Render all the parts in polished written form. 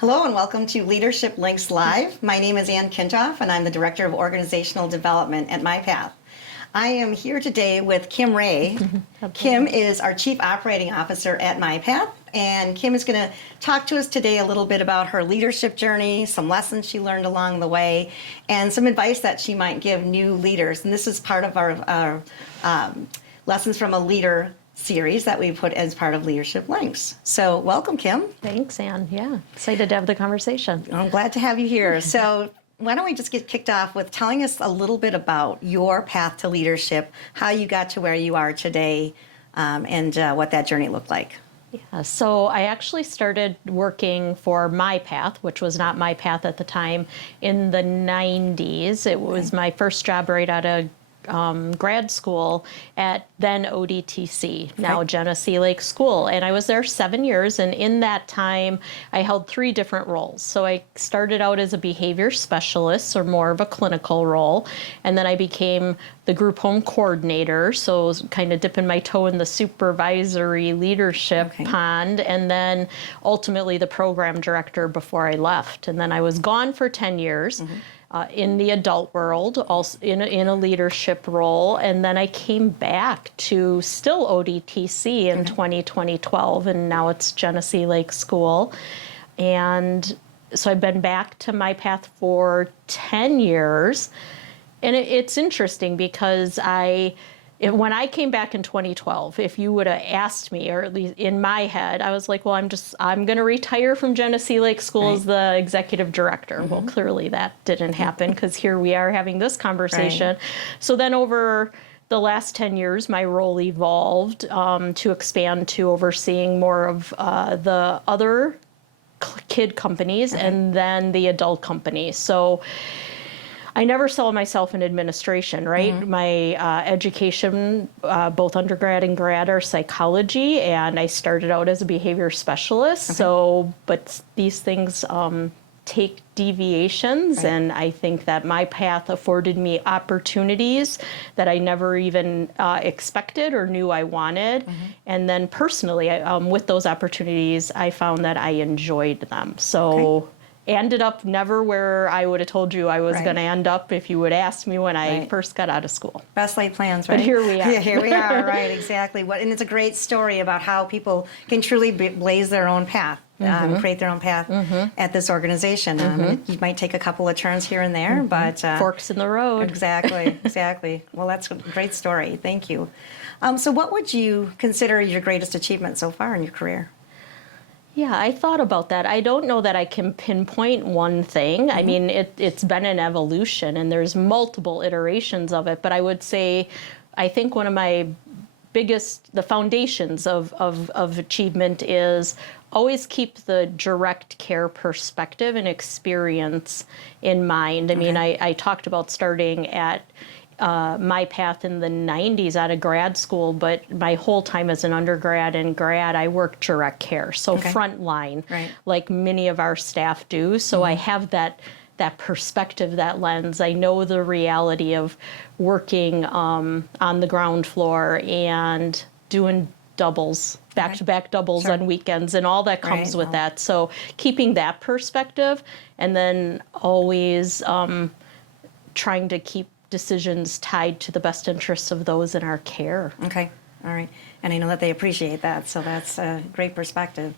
Hello and welcome to Leadership Links Live. My name is Ann Kintopf and I'm the Director of Organizational Development at MyPath. I am here today with Kim Ray. Kim is our Chief Operating Officer at MyPath, and Kim is going to talk to us today a little bit about her leadership journey, some lessons she learned along the way, and some advice that she might give new leaders. And this is part of our Lessons from a Leader series that we put as part of Leadership Links. So welcome, Kim. Thanks, Ann. Yeah, excited to have the conversation. I'm glad to have you here. So why don't we just get kicked off with telling us a little bit about your path to leadership, how you got to where you are today, and what that journey looked like. Yeah, so I actually started working for MyPath, which was not MyPath at the time, in the 90s. It was my first job right out of grad school at then ODTC, now Genesee Lake School. And I was there 7 years, and in that time, I held 3 different roles. So I started out as a behavior specialist, or more of a clinical role, and then I became the group home coordinator, so kind of dipping my toe in the supervisory leadership pond, and then ultimately the program director before I left. And then I was gone for 10 years. In the adult world, also in a leadership role, and then I came back to still ODTC in 2012, and now it's Genesee Lake School. And so I've been back to MyPath for 10 years, and it's interesting because when I came back in 2012, if you would have asked me, or at least in my head, I was like, well, I'm going to retire from Genesee Lake School as the executive director. Well, clearly that didn't happen because here we are having this conversation. So then over the last 10 years, my role evolved to expand to overseeing more of the other kid companies and then the adult companies. So I never saw myself in administration, right? My education, both undergrad and grad, are psychology, and I started out as a behavior specialist. So, but these things take deviations, and I think that MyPath afforded me opportunities that I never even expected or knew I wanted. And then personally, with those opportunities, I found that I enjoyed them. So. Ended up never where I would have told you I was going to end up if you would ask me when I first got out of school. Best laid plans, right? But here we are. Yeah, here we are, right, exactly. And it's a great story about how people can truly blaze their own path, create their own path at this organization. You might take a couple of turns here and there, but... forks in the road. Exactly, exactly. Well, that's a great story. Thank you. So what would you consider your greatest achievement so far in your career? Yeah, I thought about that. I don't know that I can pinpoint one thing. I mean, it's been an evolution, and there's multiple iterations of it. But I would say, I think one of my the foundations of achievement is always keep the direct care perspective and experience in mind. I mean, I talked about starting at MyPath in the 90s out of grad school, but my whole time as an undergrad and grad, I worked direct care, so front line, like many of our staff do. So I have that perspective, that lens. I know the reality of working on the ground floor and doing doubles, back-to-back doubles on weekends, and all that comes with that. So keeping that perspective, and then always trying to keep decisions tied to the best interests of those in our care. Okay, all right. And I know that they appreciate that, so that's a great perspective.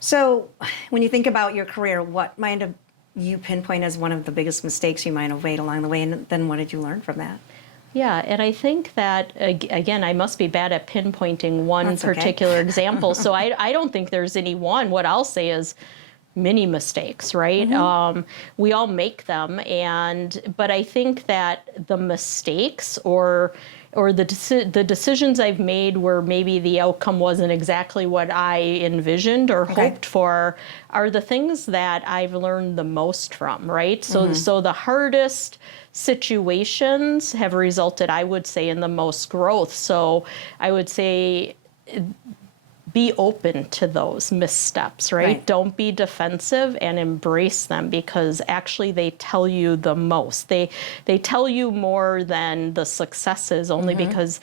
So when you think about your career, what might have you pinpoint as one of the biggest mistakes you might have made along the way, and then what did you learn from that? Yeah, and I think that, again, I must be bad at pinpointing one particular example, so I don't think there's any one. What I'll say is many mistakes, right? We all make them, but I think that the mistakes or the decisions I've made where maybe the outcome wasn't exactly what I envisioned or hoped for are the things that I've learned the most from, right? So the hardest situations have resulted, I would say, in the most growth. So I would say be open to those missteps, right? Don't be defensive and embrace them, because actually they tell you the most. They tell you more than the successes, only because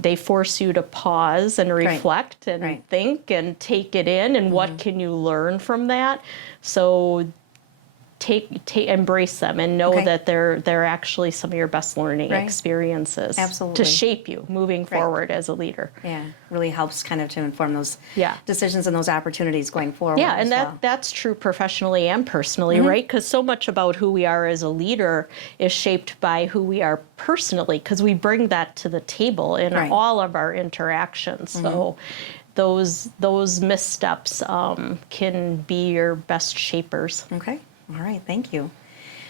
they force you to pause and reflect and think and take it in, and what can you learn from that. So embrace them and know that they're actually some of your best learning experiences. Absolutely. To shape you moving forward as a leader. Yeah, really helps kind of to inform those Yeah. decisions and those opportunities going forward. Yeah, and as well. that's true professionally and personally, right? Because so much about who we are as a leader is shaped by who we are personally, because we bring that to the table in all of our interactions. So those missteps can be your best shapers. Okay. All right. Thank you.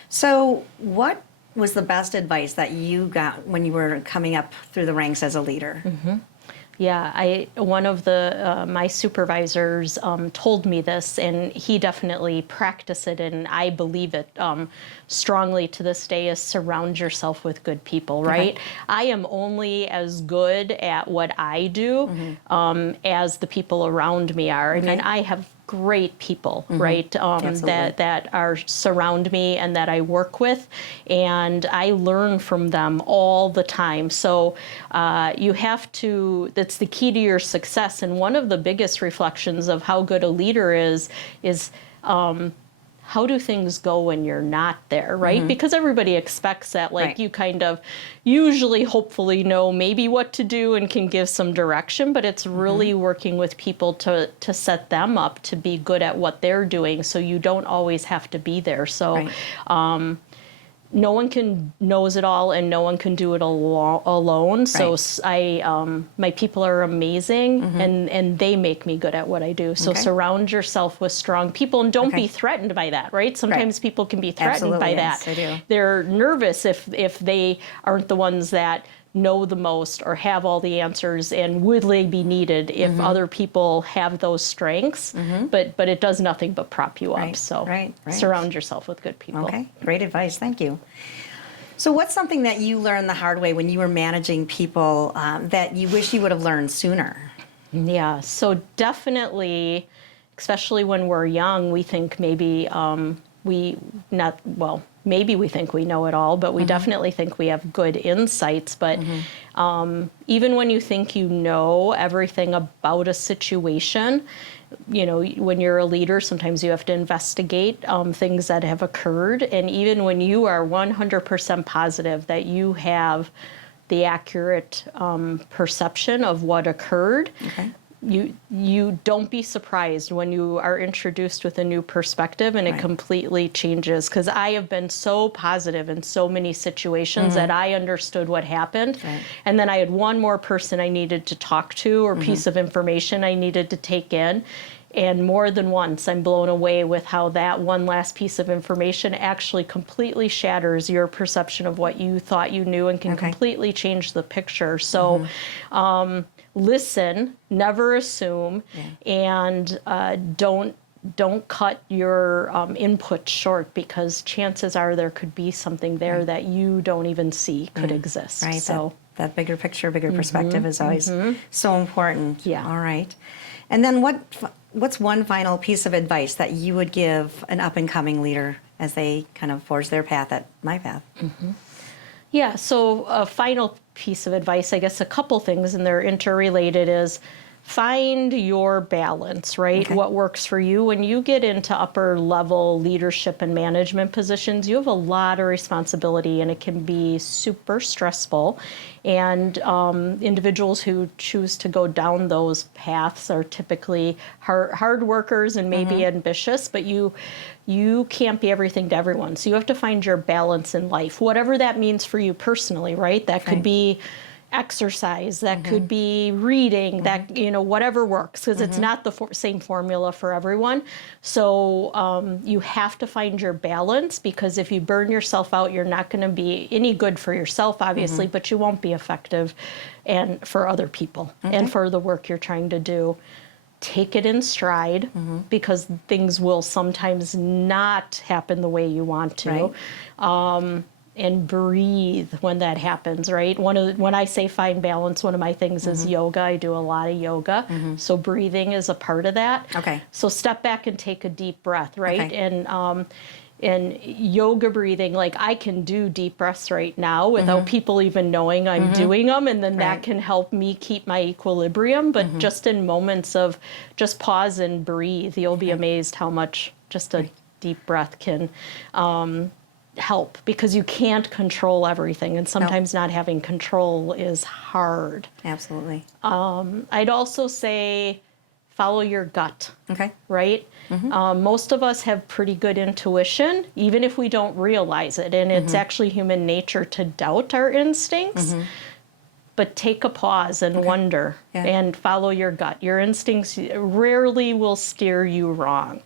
So, what was the best advice that you got when you were coming up through the ranks as a leader? Yeah, one of my supervisors told me this, and he definitely practiced it, and I believe it strongly to this day, is surround yourself with good people, right? I am only as good at what I do as the people around me are. I mean, I have great people, right, that are surround me and that I work with, and I learn from them all the time. So you have to, that's the key to your success. And one of the biggest reflections of how good a leader is how do things go when you're not there, right? Because everybody expects that, like you kind of usually, hopefully know maybe what to do and can give some direction, but it's really working with people to set them up to be good at what they're doing, so you don't always have to be there. So no one knows it all, and no one can do it alone. So my people are amazing, and they make me good at what I do. So surround yourself with strong people, and don't be threatened by that, right? Sometimes people can be threatened by that. Yes, they do. They're nervous if they aren't the ones that know the most or have all the answers, and would they be needed if other people have those strengths, but it does nothing but prop you up. So surround yourself with good people. Okay, great advice. Thank you. So what's something that you learned the hard way when you were managing people that you wish you would have learned sooner? Yeah, so definitely, especially when we're young, we think maybe maybe we think we know it all, but we definitely think we have good insights. But even when you think you know everything about a situation, you know, when you're a leader, sometimes you have to investigate things that have occurred. And even when you are 100% positive that you have the accurate perception of what occurred, you don't be surprised when you are introduced with a new perspective and it completely changes. Because I have been so positive in so many situations that I understood what happened, and then I had one more person I needed to talk to, or piece of information I needed to take in. And more than once, I'm blown away with how that one last piece of information actually completely shatters your perception of what you thought you knew, and can completely change the picture. So listen, never assume, and don't cut your input short, because chances are there could be something there that you don't even see could exist. Right. So that bigger picture, bigger perspective is always so important. Yeah. All right. And then what's one final piece of advice that you would give an up-and-coming leader as they kind of forge their path at MyPath? Yeah, so a final piece of advice, I guess a couple things, and they're interrelated, is find your balance, right? What works for you. When you get into upper level leadership and management positions, you have a lot of responsibility, and it can be super stressful. And individuals who choose to go down those paths are typically hard workers and maybe ambitious, but you can't be everything to everyone. So you have to find your balance in life, whatever that means for you personally, right? That could be exercise, that could be reading, that, you know, whatever works, because it's not the same formula for everyone. So you have to find your balance, because if you burn yourself out, you're not going to be any good for yourself, obviously, but you won't be effective and for other people and for the work you're trying to do. Take it in stride, because things will sometimes not happen the way you want to. and breathe when that happens, right? When I say find balance, one of my things is yoga. I do a lot of yoga. So breathing is a part of that. Okay. So step back and take a deep breath, right? Okay. And yoga breathing, like I can do deep breaths right now without people even knowing I'm doing them, and then that Right. can help me keep my equilibrium. But just in moments of just pause and breathe, you'll be amazed how much just a deep breath can help, because you can't control everything, and sometimes not having control is hard. Absolutely. I'd also say follow your gut, Okay. right? Most of us have pretty good intuition, even if we don't realize it, and it's actually human nature to doubt our instincts. But take a pause and wonder and follow your gut. Your instincts rarely will steer you wrong.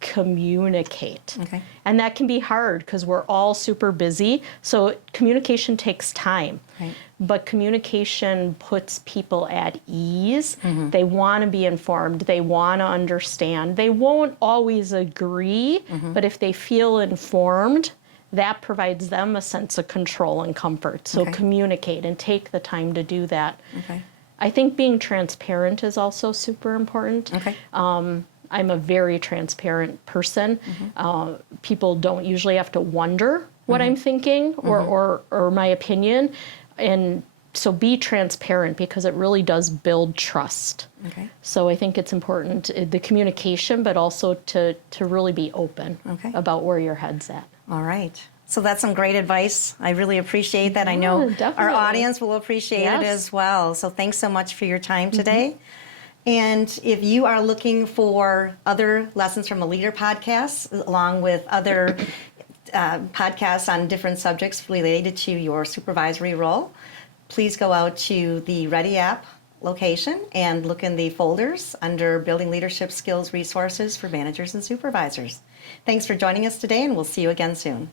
Communicate. Okay. And that can be hard because we're all super busy. So communication takes time. Right. But communication puts people at ease. They want to be informed. They want to understand. They won't always agree, but if they feel informed, that provides them a sense of control and comfort. So communicate and take the time to do that. Okay. I think being transparent is also super important. Okay. I'm a very transparent person. People don't usually have to wonder what I'm thinking or my opinion. And so be transparent, because it really does build trust. Okay. So I think it's important, the communication, but also to really be open about where your head's at. All right. So that's some great advice. I really appreciate that. I Yeah, know our definitely. audience will appreciate it Yes. as well. So thanks so much for your time today. And if you are looking for other Lessons from a Leader podcasts, along with other podcasts on different subjects related to your supervisory role, please go out to the Ready app location and look in the folders under Building Leadership Skills Resources for Managers and Supervisors. Thanks for joining us today, and we'll see you again soon.